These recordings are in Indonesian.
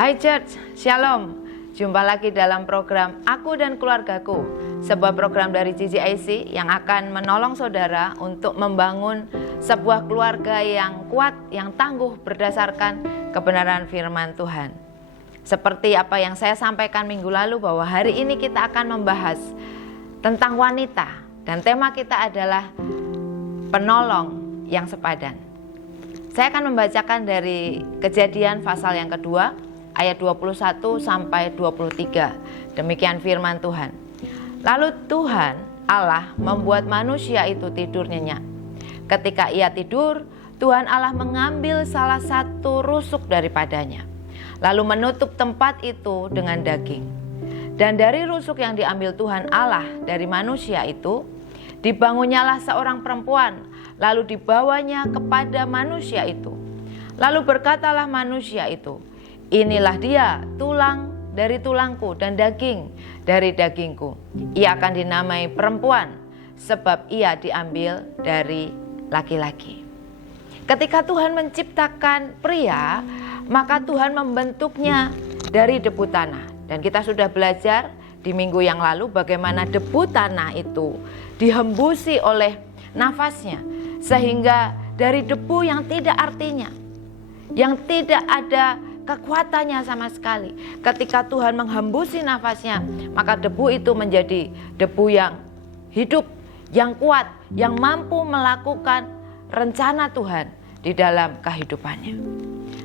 Hai Church, Shalom. Jumpa lagi dalam program Aku dan Keluargaku, sebuah program dari GGIC yang akan menolong saudara untuk membangun sebuah keluarga yang kuat, yang tangguh berdasarkan kebenaran firman Tuhan. Seperti apa yang saya sampaikan minggu lalu, bahwa hari ini kita akan membahas tentang wanita, dan tema kita adalah penolong yang sepadan. Saya akan membacakan dari Kejadian pasal yang kedua, ayat 21 sampai 23. Demikian firman Tuhan. Lalu Tuhan Allah membuat manusia itu tidur nyenyak. Ketika ia tidur, Tuhan Allah mengambil salah satu rusuk daripadanya, lalu menutup tempat itu dengan daging. Dan dari rusuk yang diambil Tuhan Allah dari manusia itu, dibangunnyalah seorang perempuan, lalu dibawanya kepada manusia itu. Lalu berkatalah manusia itu, inilah dia, tulang dari tulangku dan daging dari dagingku. Ia akan dinamai perempuan, sebab ia diambil dari laki-laki. Ketika Tuhan menciptakan pria, maka Tuhan membentuknya dari debu tanah. Dan kita sudah belajar di minggu yang lalu bagaimana debu tanah itu dihembusi oleh nafasnya, sehingga dari debu yang tidak artinya, yang tidak ada kekuatannya sama sekali, ketika Tuhan menghembusi nafasnya, maka debu itu menjadi debu yang hidup, yang kuat, yang mampu melakukan rencana Tuhan di dalam kehidupannya.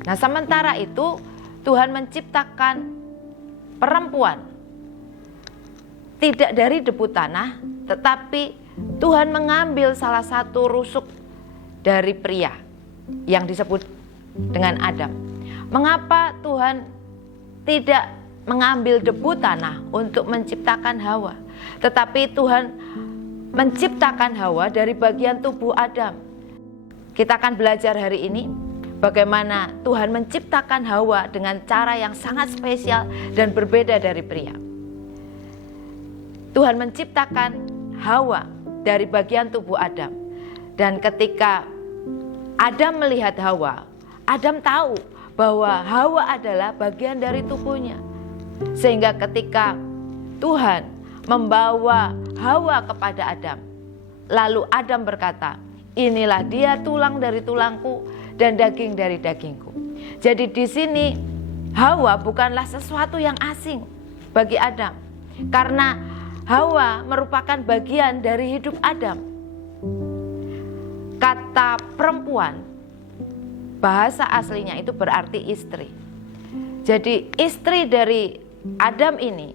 Nah, sementara itu Tuhan menciptakan perempuan tidak dari debu tanah, tetapi Tuhan mengambil salah satu rusuk dari pria yang disebut dengan Adam. Mengapa Tuhan tidak mengambil debu tanah untuk menciptakan Hawa, tetapi Tuhan menciptakan Hawa dari bagian tubuh Adam? Kita akan belajar hari ini bagaimana Tuhan menciptakan Hawa dengan cara yang sangat spesial dan berbeda dari pria. Tuhan menciptakan Hawa dari bagian tubuh Adam. Dan ketika Adam melihat Hawa, Adam tahu bahwa Hawa adalah bagian dari tubuhnya. Sehingga ketika Tuhan membawa Hawa kepada Adam, lalu Adam berkata, inilah dia, tulang dari tulangku dan daging dari dagingku. Jadi di sini Hawa bukanlah sesuatu yang asing bagi Adam, karena Hawa merupakan bagian dari hidup Adam. Kata perempuan, bahasa aslinya itu berarti istri. Jadi istri dari Adam ini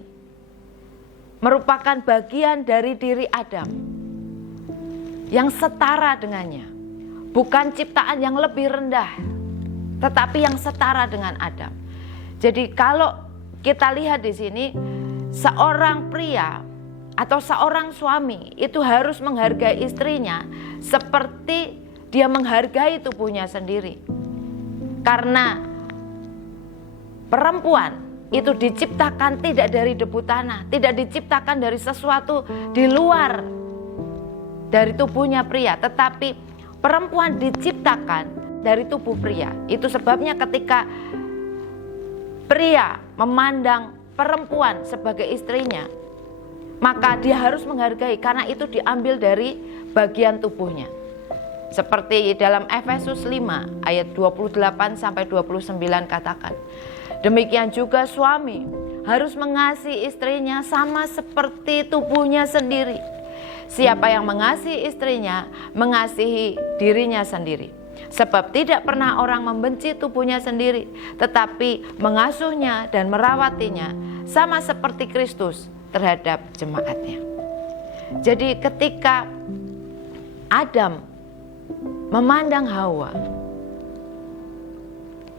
merupakan bagian dari diri Adam yang setara dengannya. Bukan ciptaan yang lebih rendah, tetapi yang setara dengan Adam. Jadi kalau kita lihat di sini, seorang pria atau seorang suami itu harus menghargai istrinya seperti dia menghargai tubuhnya sendiri. Karena perempuan itu diciptakan tidak dari debu tanah, tidak diciptakan dari sesuatu di luar dari tubuhnya pria, tetapi perempuan diciptakan dari tubuh pria. Itu sebabnya ketika pria memandang perempuan sebagai istrinya, maka dia harus menghargai karena itu diambil dari bagian tubuhnya. Seperti dalam Efesus 5 ayat 28 sampai 29 katakan, demikian juga suami harus mengasihi istrinya sama seperti tubuhnya sendiri. Siapa yang mengasihi istrinya mengasihi dirinya sendiri. Sebab tidak pernah orang membenci tubuhnya sendiri, tetapi mengasuhnya dan merawatinya sama seperti Kristus terhadap jemaatnya. Jadi ketika Adam memandang Hawa,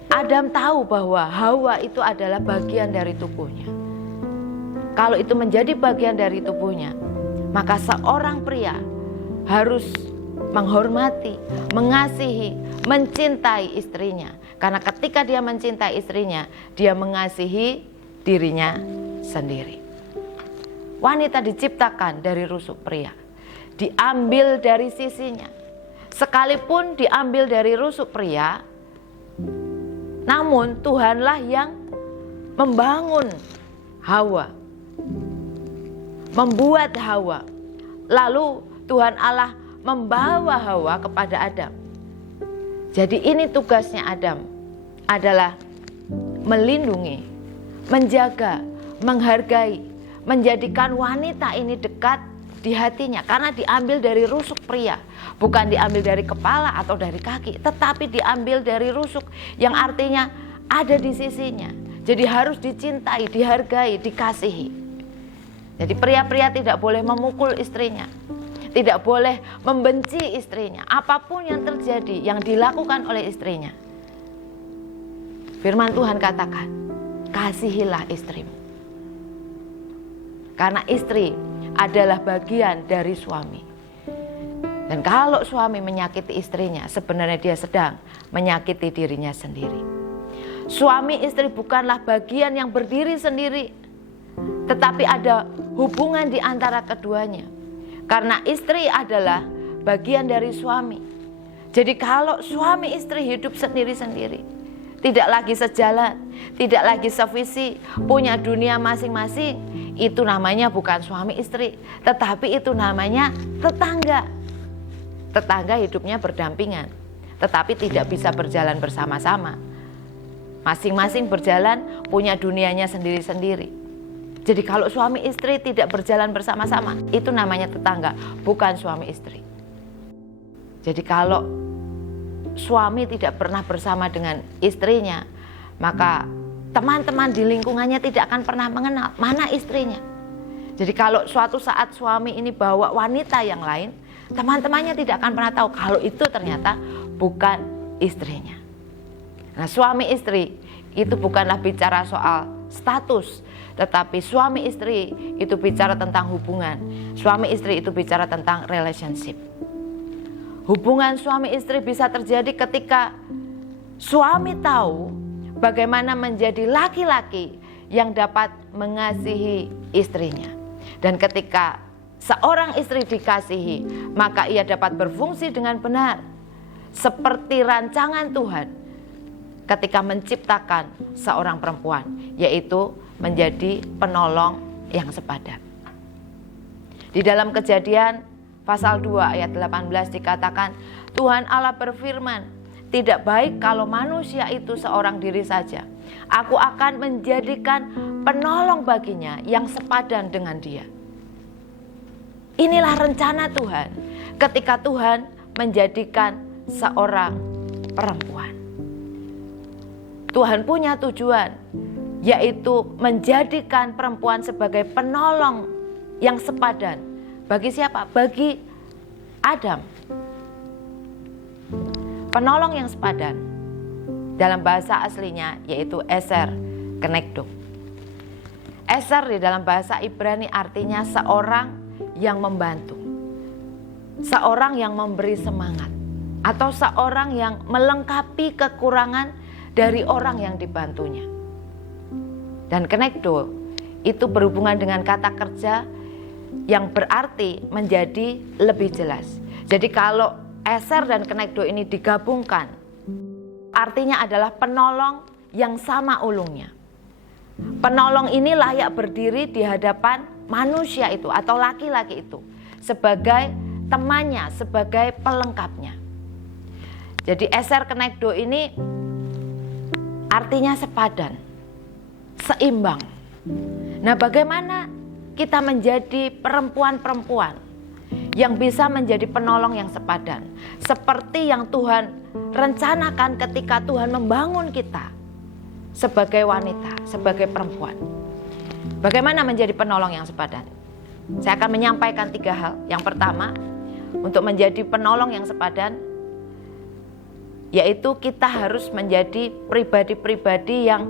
Adam tahu bahwa Hawa itu adalah bagian dari tubuhnya. Kalau itu menjadi bagian dari tubuhnya, maka seorang pria harus menghormati, mengasihi, mencintai istrinya. Karena ketika dia mencintai istrinya, dia mengasihi dirinya sendiri. Wanita diciptakan dari rusuk pria, diambil dari sisinya. Sekalipun diambil dari rusuk pria, namun Tuhanlah yang membangun Hawa, membuat Hawa. Lalu Tuhan Allah membawa Hawa kepada Adam. Jadi ini tugasnya Adam, adalah melindungi, menjaga, menghargai, menjadikan wanita ini dekat di hatinya. Karena diambil dari rusuk pria, bukan diambil dari kepala atau dari kaki, tetapi diambil dari rusuk, yang artinya ada di sisinya. Jadi harus dicintai, dihargai, dikasihi. Jadi pria-pria tidak boleh memukul istrinya, tidak boleh membenci istrinya. Apapun yang terjadi, yang dilakukan oleh istrinya, firman Tuhan katakan, kasihilah istrimu. Karena istri adalah bagian dari suami. Dan kalau suami menyakiti istrinya, sebenarnya dia sedang menyakiti dirinya sendiri. Suami istri bukanlah bagian yang berdiri sendiri, tetapi ada hubungan di antara keduanya. Karena istri adalah bagian dari suami. Jadi kalau suami istri hidup sendiri-sendiri, tidak lagi sejalan, tidak lagi sevisi, punya dunia masing-masing, itu namanya bukan suami istri, tetapi itu namanya tetangga. Tetangga hidupnya berdampingan, tetapi tidak bisa berjalan bersama-sama. Masing-masing berjalan, punya dunianya sendiri-sendiri. Jadi kalau suami istri tidak berjalan bersama-sama, itu namanya tetangga, bukan suami istri. Jadi kalau suami tidak pernah bersama dengan istrinya, maka teman-teman di lingkungannya tidak akan pernah mengenal mana istrinya. Jadi kalau suatu saat suami ini bawa wanita yang lain, teman-temannya tidak akan pernah tahu kalau itu ternyata bukan istrinya. Nah, suami istri itu bukanlah bicara soal status, tetapi suami istri itu bicara tentang hubungan. Suami istri itu bicara tentang relationship. Hubungan suami istri bisa terjadi ketika suami tahu bagaimana menjadi laki-laki yang dapat mengasihi istrinya. Dan ketika seorang istri dikasihi, maka ia dapat berfungsi dengan benar seperti rancangan Tuhan ketika menciptakan seorang perempuan, yaitu menjadi penolong yang sepadan. Di dalam Kejadian pasal 2 ayat 18 dikatakan, Tuhan Allah berfirman, tidak baik kalau manusia itu seorang diri saja. Aku akan menjadikan penolong baginya yang sepadan dengan dia. Inilah rencana Tuhan ketika Tuhan menjadikan seorang perempuan. Tuhan punya tujuan, yaitu menjadikan perempuan sebagai penolong yang sepadan. Bagi siapa? Bagi Adam. Penolong yang sepadan dalam bahasa aslinya yaitu Eser Kenegdo. Eser di dalam bahasa Ibrani artinya seorang yang membantu, seorang yang memberi semangat, atau seorang yang melengkapi kekurangan dari orang yang dibantunya. Dan Kenegdo itu berhubungan dengan kata kerja yang berarti menjadi lebih jelas. Jadi kalau Eser dan Kenegdo ini digabungkan, artinya adalah penolong yang sama ulungnya. Penolong ini layak berdiri di hadapan manusia itu atau laki-laki itu sebagai temannya, sebagai pelengkapnya. Jadi Eser Kenegdo ini artinya sepadan, seimbang. Nah, bagaimana kita menjadi perempuan-perempuan yang bisa menjadi penolong yang sepadan, seperti yang Tuhan rencanakan ketika Tuhan membangun kita sebagai wanita, sebagai perempuan. Bagaimana menjadi penolong yang sepadan? Saya akan menyampaikan 3 hal. Yang pertama, untuk menjadi penolong yang sepadan, yaitu kita harus menjadi pribadi-pribadi yang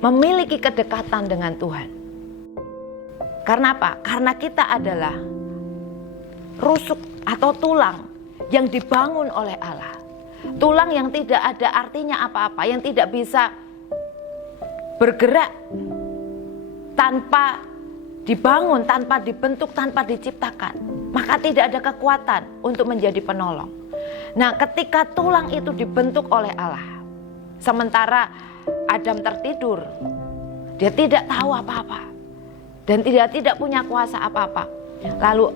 memiliki kedekatan dengan Tuhan. Karena apa? Karena kita adalah rusuk atau tulang yang dibangun oleh Allah. Tulang yang tidak ada artinya apa-apa, yang tidak bisa bergerak tanpa dibangun, tanpa dibentuk, tanpa diciptakan. Maka tidak ada kekuatan untuk menjadi penolong. Nah, ketika tulang itu dibentuk oleh Allah, sementara Adam tertidur, Dia tidak tahu apa-apa dan tidak punya kuasa apa-apa. Lalu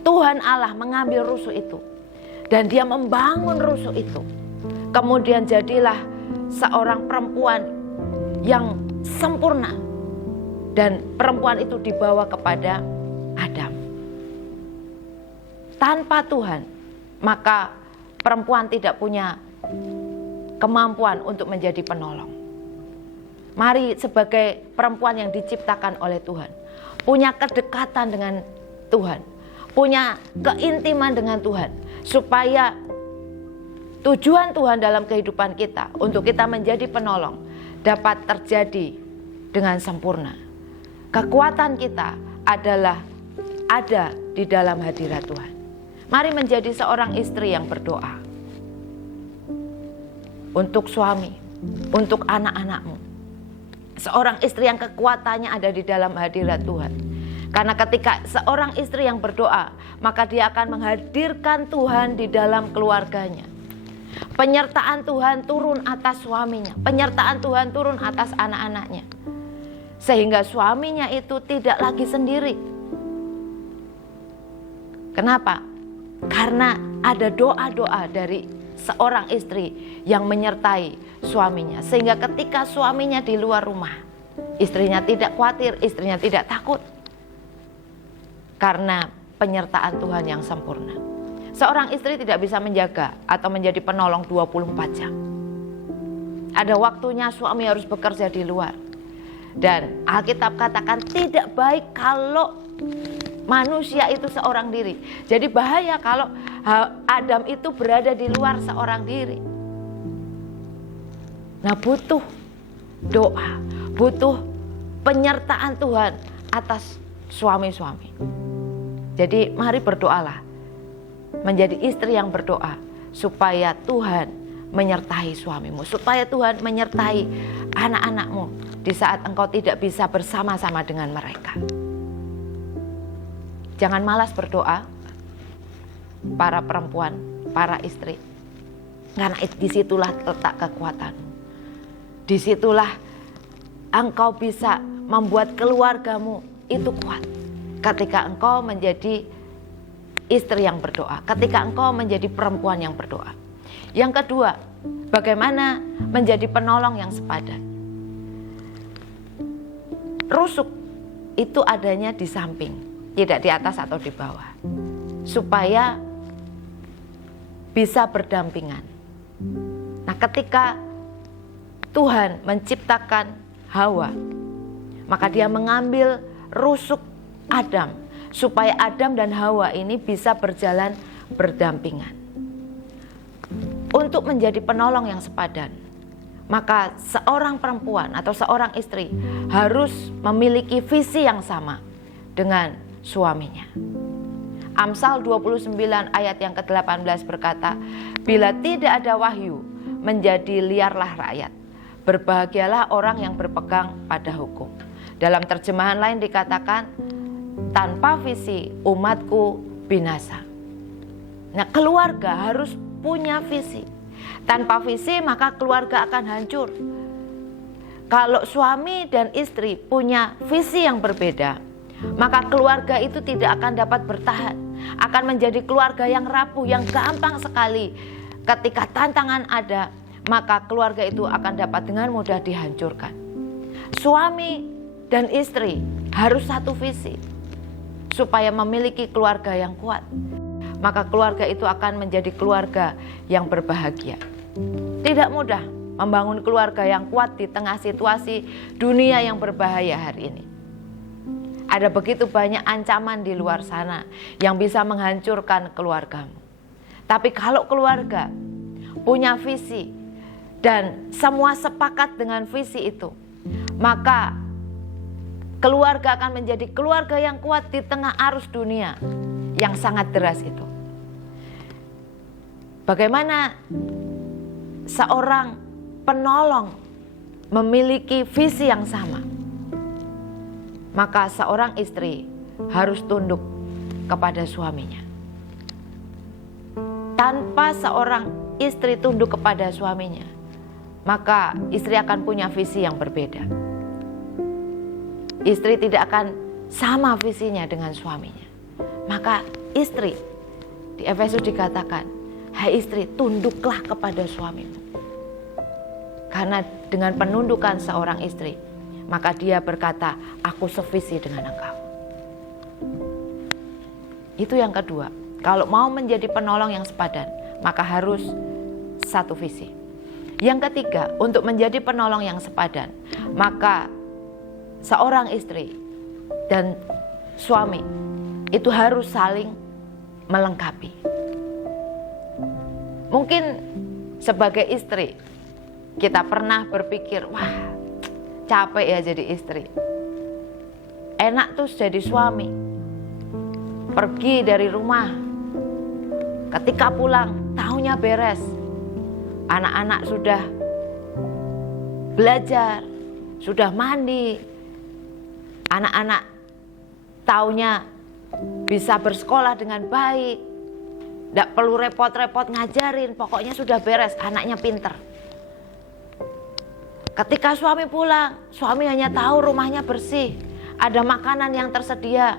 Tuhan Allah mengambil rusuk itu dan dia membangun rusuk itu. Kemudian jadilah seorang perempuan yang sempurna, dan perempuan itu dibawa kepada Adam. Tanpa Tuhan, maka perempuan tidak punya kemampuan untuk menjadi penolong. Mari sebagai perempuan yang diciptakan oleh Tuhan, punya kedekatan dengan Tuhan, punya keintiman dengan Tuhan, supaya tujuan Tuhan dalam kehidupan kita untuk kita menjadi penolong dapat terjadi dengan sempurna. Kekuatan kita adalah ada di dalam hadirat Tuhan. Mari menjadi seorang istri yang berdoa untuk suami, untuk anak-anakmu. Seorang istri yang kekuatannya ada di dalam hadirat Tuhan. Karena ketika seorang istri yang berdoa, maka dia akan menghadirkan Tuhan di dalam keluarganya. Penyertaan Tuhan turun atas suaminya, penyertaan Tuhan turun atas anak-anaknya. Sehingga suaminya itu tidak lagi sendiri. Kenapa? Karena ada doa-doa dari seorang istri yang menyertai suaminya. Sehingga ketika suaminya di luar rumah, istrinya tidak khawatir, istrinya tidak takut. Karena penyertaan Tuhan yang sempurna. Seorang istri tidak bisa menjaga atau menjadi penolong 24 jam. Ada waktunya suami harus bekerja di luar. Dan Alkitab katakan tidak baik kalau manusia itu seorang diri. Jadi bahaya kalau Adam itu berada di luar seorang diri. Nah, butuh doa, butuh penyertaan Tuhan atas suami-suami. Jadi mari berdoalah, menjadi istri yang berdoa, supaya Tuhan menyertai suamimu, supaya Tuhan menyertai anak-anakmu di saat engkau tidak bisa bersama-sama dengan mereka. Jangan malas berdoa, para perempuan, para istri, karena disitulah letak kekuatanmu. Disitulah engkau bisa membuat keluargamu itu kuat. Ketika engkau menjadi istri yang berdoa, ketika engkau menjadi perempuan yang berdoa. Yang kedua, bagaimana menjadi penolong yang sepadan. Rusuk itu adanya di samping, tidak di atas atau di bawah, supaya bisa berdampingan. Nah, ketika Tuhan menciptakan Hawa, maka dia mengambil rusuk Adam, supaya Adam dan Hawa ini bisa berjalan berdampingan. Untuk menjadi penolong yang sepadan, maka seorang perempuan atau seorang istri harus memiliki visi yang sama dengan suaminya. Amsal 29 ayat yang ke-18 berkata, bila tidak ada wahyu, menjadi liarlah rakyat. Berbahagialah orang yang berpegang pada hukum. Dalam terjemahan lain dikatakan, tanpa visi umatku binasa. Nah, keluarga harus punya visi. Tanpa visi maka keluarga akan hancur. Kalau suami dan istri punya visi yang berbeda, maka keluarga itu tidak akan dapat bertahan. Akan menjadi keluarga yang rapuh, yang gampang sekali. Ketika tantangan ada, maka keluarga itu akan dapat dengan mudah dihancurkan. Suami dan istri harus satu visi supaya memiliki keluarga yang kuat. Maka keluarga itu akan menjadi keluarga yang berbahagia. Tidak mudah membangun keluarga yang kuat di tengah situasi dunia yang berbahaya hari ini. Ada begitu banyak ancaman di luar sana yang bisa menghancurkan keluargamu. Tapi kalau keluarga punya visi dan semua sepakat dengan visi itu, maka keluarga akan menjadi keluarga yang kuat di tengah arus dunia yang sangat deras itu. Bagaimana seorang penolong memiliki visi yang sama? Maka seorang istri harus tunduk kepada suaminya. Tanpa seorang istri tunduk kepada suaminya, maka istri akan punya visi yang berbeda. istri tidak akan sama visinya dengan suaminya. Maka istri, di Efesus dikatakan, hai istri, tunduklah kepada suamimu. Karena dengan penundukan seorang istri, maka dia berkata, aku sevisi dengan engkau. Itu yang kedua. Kalau mau menjadi penolong yang sepadan, maka harus satu visi. Yang ketiga, untuk menjadi penolong yang sepadan, maka seorang istri dan suami itu harus saling melengkapi. Mungkin sebagai istri, kita pernah berpikir, wah capek ya jadi istri. Enak tuh jadi suami. Pergi dari rumah, ketika pulang taunya beres. Anak-anak sudah belajar, sudah mandi. Anak-anak taunya bisa bersekolah dengan baik. Tidak perlu repot-repot ngajarin, pokoknya sudah beres, anaknya pinter. Ketika suami pulang, suami hanya tahu rumahnya bersih, ada makanan yang tersedia.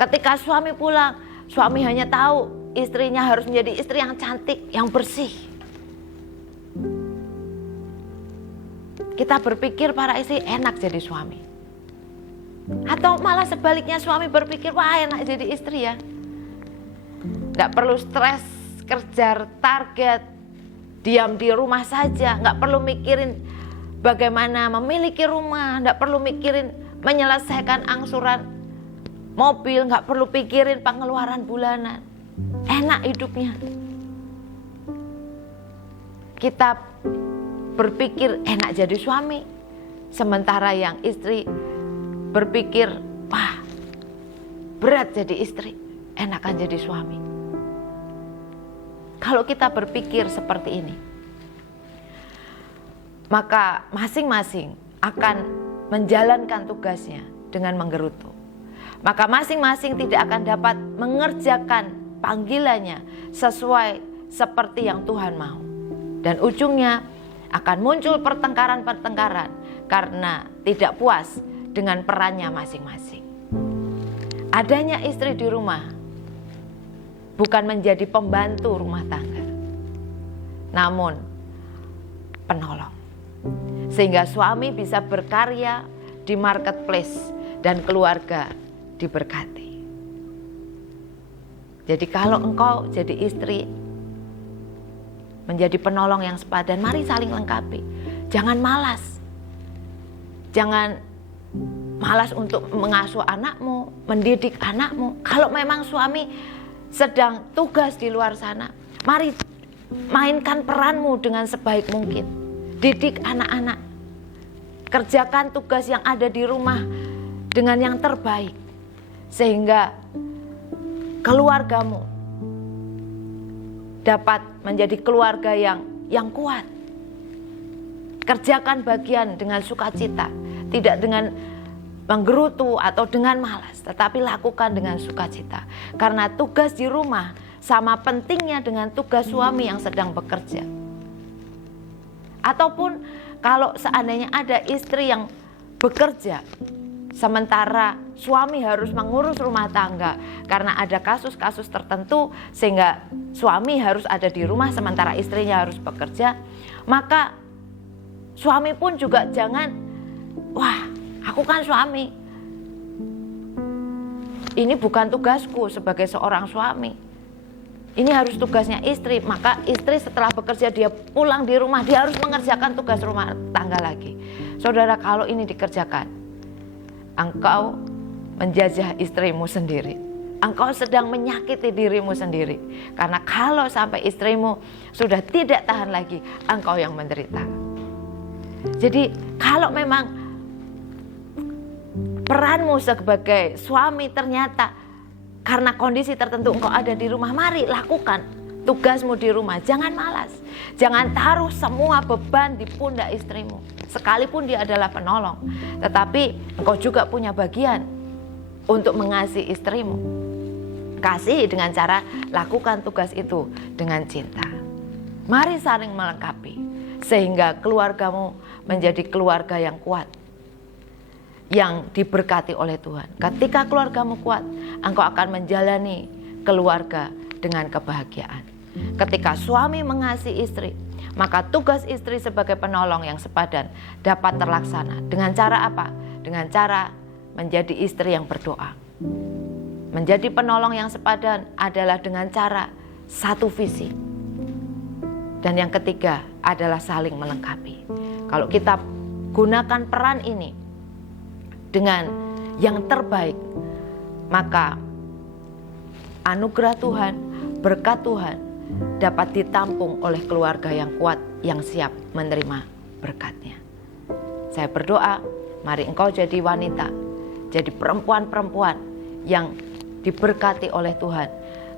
Ketika suami pulang, suami hanya tahu istrinya harus menjadi istri yang cantik, yang bersih. Kita berpikir para istri enak jadi suami. Atau malah sebaliknya suami berpikir, wah enak jadi istri ya. Nggak perlu stres, kejar target, diam di rumah saja. Nggak perlu mikirin bagaimana memiliki rumah, nggak perlu mikirin menyelesaikan angsuran mobil, nggak perlu pikirin pengeluaran bulanan. Enak hidupnya. Kita berpikir enak jadi suami, sementara yang istri berpikir, wah berat jadi istri, enakan jadi suami. Kalau kita berpikir seperti ini, maka masing-masing akan menjalankan tugasnya dengan menggerutu. Maka masing-masing tidak akan dapat mengerjakan panggilannya sesuai seperti yang Tuhan mau. Dan ujungnya akan muncul pertengkaran-pertengkaran karena tidak puas dengan perannya masing-masing. Adanya istri di rumah bukan menjadi pembantu rumah tangga, namun penolong. Sehingga suami bisa berkarya di marketplace dan keluarga diberkati. Jadi kalau engkau jadi istri, menjadi penolong yang sepadan, mari saling lengkapi. Jangan malas. Jangan malas untuk mengasuh anakmu, mendidik anakmu. Kalau memang suami sedang tugas di luar sana, mari mainkan peranmu dengan sebaik mungkin. Didik anak-anak. Kerjakan tugas yang ada di rumah dengan yang terbaik. Sehingga keluargamu dapat menjadi keluarga yang kuat. Kerjakan bagian dengan sukacita, tidak dengan menggerutu atau dengan malas, tetapi lakukan dengan sukacita. Karena tugas di rumah sama pentingnya dengan tugas suami yang sedang bekerja. Ataupun kalau seandainya ada istri yang bekerja, sementara suami harus mengurus rumah tangga karena ada kasus-kasus tertentu sehingga suami harus ada di rumah sementara istrinya harus bekerja, maka suami pun juga jangan, wah aku kan suami, ini bukan tugasku sebagai seorang suami, ini harus tugasnya istri. Maka istri setelah bekerja dia pulang di rumah, dia harus mengerjakan tugas rumah tangga lagi. Saudara, kalau ini dikerjakan, engkau menjajah istrimu sendiri. Engkau sedang menyakiti dirimu sendiri. Karena kalau sampai istrimu sudah tidak tahan lagi, engkau yang menderita. Jadi kalau memang peranmu sebagai suami ternyata karena kondisi tertentu engkau ada di rumah, mari lakukan tugasmu di rumah. Jangan malas. Jangan taruh semua beban di pundak istrimu. Sekalipun dia adalah penolong, tetapi engkau juga punya bagian untuk mengasihi istrimu. Kasih dengan cara lakukan tugas itu dengan cinta. Mari saling melengkapi sehingga keluargamu menjadi keluarga yang kuat. yang diberkati oleh Tuhan. Ketika keluargamu kuat, engkau akan menjalani keluarga dengan kebahagiaan. Ketika suami mengasihi istri, maka tugas istri sebagai penolong yang sepadan dapat terlaksana. Dengan cara apa? Dengan cara menjadi istri yang berdoa. Menjadi penolong yang sepadan adalah dengan cara satu visi. Dan yang ketiga adalah saling melengkapi. Kalau kita gunakan peran ini dengan yang terbaik, maka anugerah Tuhan, berkat Tuhan dapat ditampung oleh keluarga yang kuat, yang siap menerima berkatnya. Saya berdoa, mari engkau jadi wanita, jadi perempuan-perempuan yang diberkati oleh Tuhan,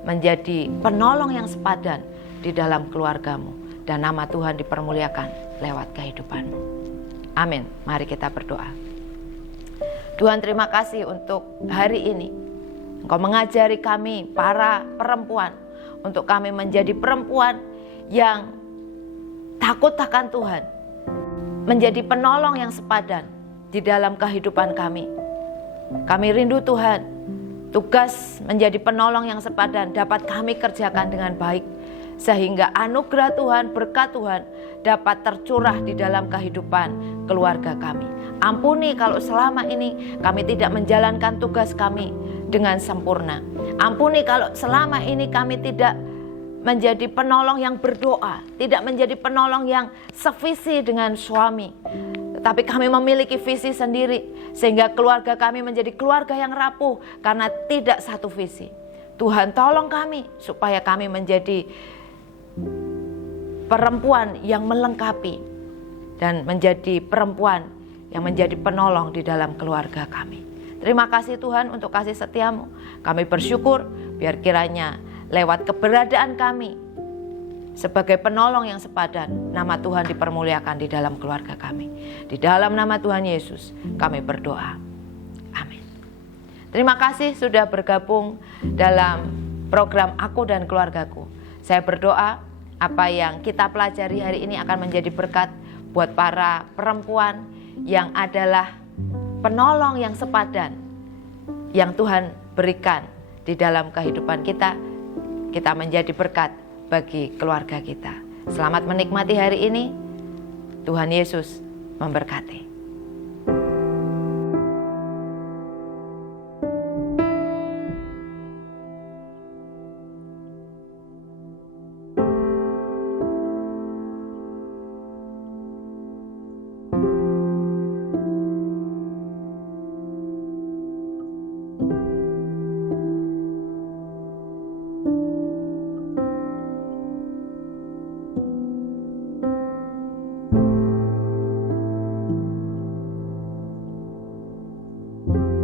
menjadi penolong yang sepadan di dalam keluargamu, dan nama Tuhan dipermuliakan lewat kehidupanmu. Amin. Mari kita berdoa. Tuhan, terima kasih untuk hari ini. Engkau mengajari kami para perempuan untuk kami menjadi perempuan yang takut akan Tuhan, menjadi penolong yang sepadan di dalam kehidupan kami. Kami rindu Tuhan, tugas menjadi penolong yang sepadan dapat kami kerjakan dengan baik, sehingga anugerah Tuhan, berkat Tuhan dapat tercurah di dalam kehidupan keluarga kami. Ampuni kalau selama ini kami tidak menjalankan tugas kami dengan sempurna. Ampuni kalau selama ini kami tidak menjadi penolong yang berdoa, tidak menjadi penolong yang sevisi dengan suami. Tetapi kami memiliki visi sendiri, sehingga keluarga kami menjadi keluarga yang rapuh karena tidak satu visi. Tuhan, tolong kami supaya kami menjadi perempuan yang melengkapi dan menjadi perempuan yang menjadi penolong di dalam keluarga kami. Terima kasih Tuhan untuk kasih setiamu. Kami bersyukur biar kiranya lewat keberadaan kami sebagai penolong yang sepadan, nama Tuhan dipermuliakan di dalam keluarga kami. Di dalam nama Tuhan Yesus kami berdoa. Amin. Terima kasih sudah bergabung dalam program Aku dan Keluargaku. Saya berdoa apa yang kita pelajari hari ini akan menjadi berkat buat para perempuan yang adalah penolong yang sepadan yang Tuhan berikan di dalam kehidupan kita. Kita menjadi berkat bagi keluarga kita. Selamat menikmati hari ini. Tuhan Yesus memberkati.